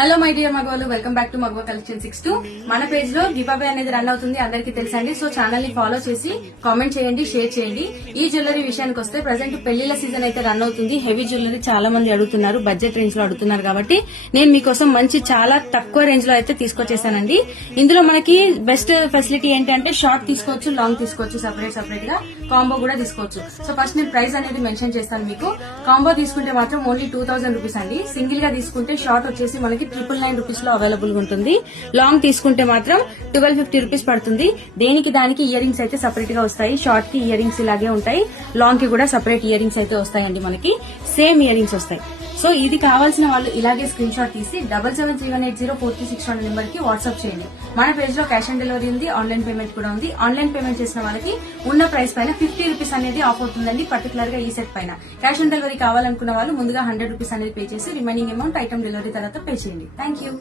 Hello my dear మగవాళ్ళు, welcome back to మగవా collection 62. మన page లో గివ్ అవే అనేది రన్ అవుతుంది, అందరికీ తెలుసండి. సో ఛానల్ ని ఫాలో చేసి కామెంట్ చేయండి, షేర్ చేయండి. ఈ జ్యువెలరీ విషయానికి వస్తే ప్రెసెంట్ పెళ్లిళ్ల సీజన్ అయితే రన్ అవుతుంది. హెవీ జ్యువెలరీ చాలా మంది అడుగుతున్నారు, బడ్జెట్ రేంజ్ లో అడుగుతున్నారు కాబట్టి నేను మీకోసం మంచి చాలా తక్కువ రేంజ్ లో అయితే తీసుకొచ్చేసానండి. ఇందులో మనకి బెస్ట్ ఫెసిలిటీ ఏంటంటే షార్ట్ తీసుకోవచ్చు, లాంగ్ తీసుకోవచ్చు, సెపరేట్ గా కాంబో కూడా తీసుకోవచ్చు. సో ఫస్ట్ నేను ప్రైస్ అనేది మెన్షన్ చేస్తాను మీకు. కాంబో తీసుకుంటే మాత్రం ఓన్లీ 2000 రూపీస్ అండి. సింగిల్ గా తీసుకుంటే షార్ట్ వచ్చేసి మనకి 999 రూపీస్ లో అవైలబుల్ గా ఉంటుంది. లాంగ్ తీసుకుంటే మాత్రం 1250 రూపీస్ పడుతుంది. దానికి ఇయర్ రింగ్స్ అయితే సెపరేట్ గా వస్తాయి. షార్ట్ కి ఇయర్ రింగ్స్ ఇలాగే ఉంటాయి, లాంగ్ కి కూడా సెపరేట్ ఇయర్ రింగ్స్ అయితే వస్తాయండి. మనకి సేమ్ ఇయర్ రింగ్స్ వస్తాయి. సో ఇది కావాల్సిన వాళ్ళు ఇలాగే స్క్రీన్ షాట్ తీసి 7731804361 నెంబర్ కి వాట్సాప్ చేయండి. మన పేజ్ లో క్యాష్ ఆన్ డెలివరీ ఉంది, ఆన్లైన్ పేమెంట్ కూడా ఉంది. ఆన్లైన్ పేమెంట్ చేసిన వాళ్ళకి ఉన్న ప్రైస్ పైన 50 రూపీస్ అనేది ఆఫ్ అవుతుందండి, పర్టికులర్ గా ఈ సెట్ పైన. క్యాష్ ఆన్ డెలివరీ కావాలనుకున్న వాళ్ళు ముందుగా 100 రూపీస్ అనేది పే చేసి రిమైనింగ్ అమౌంట్ ఐటమ్ డెలివరీ తర్వాత పే చేయండి. Thank you.